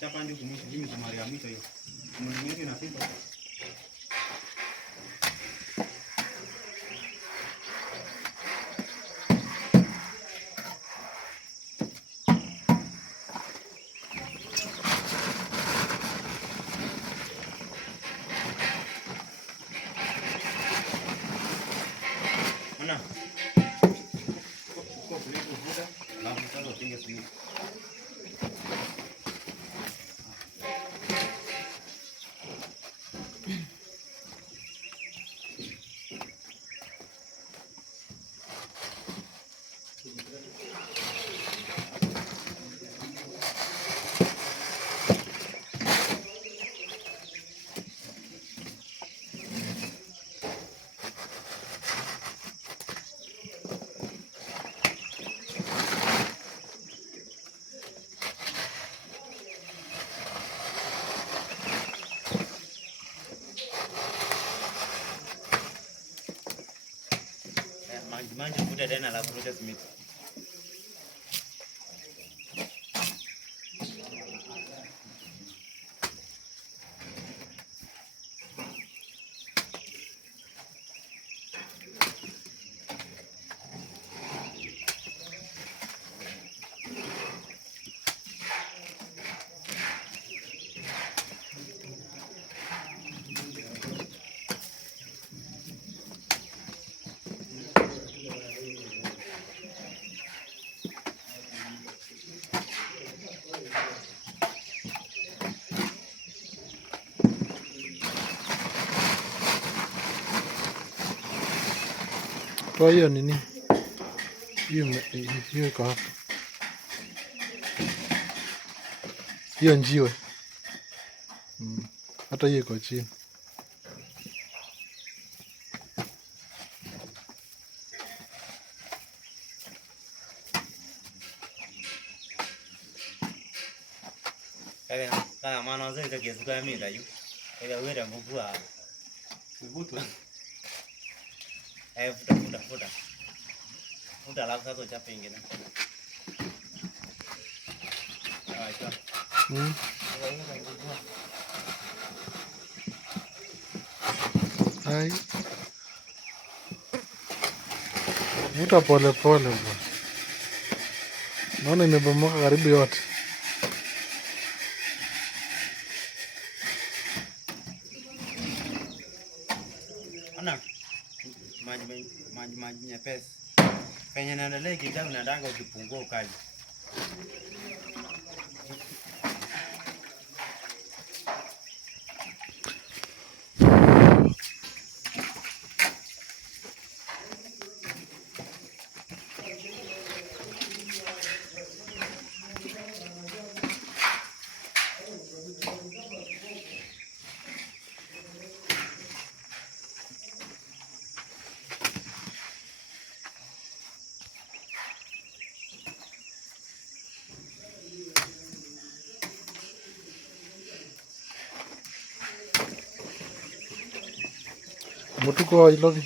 Chapa ndio mimi kumari ya mito hiyo. Mwingine inapita. Mana? Kwa kuliko vuda na mtando pinga simi. Manja vuta tena alafu ruka simiti. Toa hiyo nini? Hiyo iko hapa. Hiyo njiwe. Hata hiyo iko chini. Kaya maana zote zikagezuka mimi ndayo. Ile wewe mbugua. Kuvuta. Futa. Futa alafu sasa uchape ingine. Acha. Hai. Vuta pole pole bwana. Naona imebomoka karibu yote. Ana maji nyepesi. Penye naendelea kidogo nadanga ukipungua ukali. Mutuko ilovi.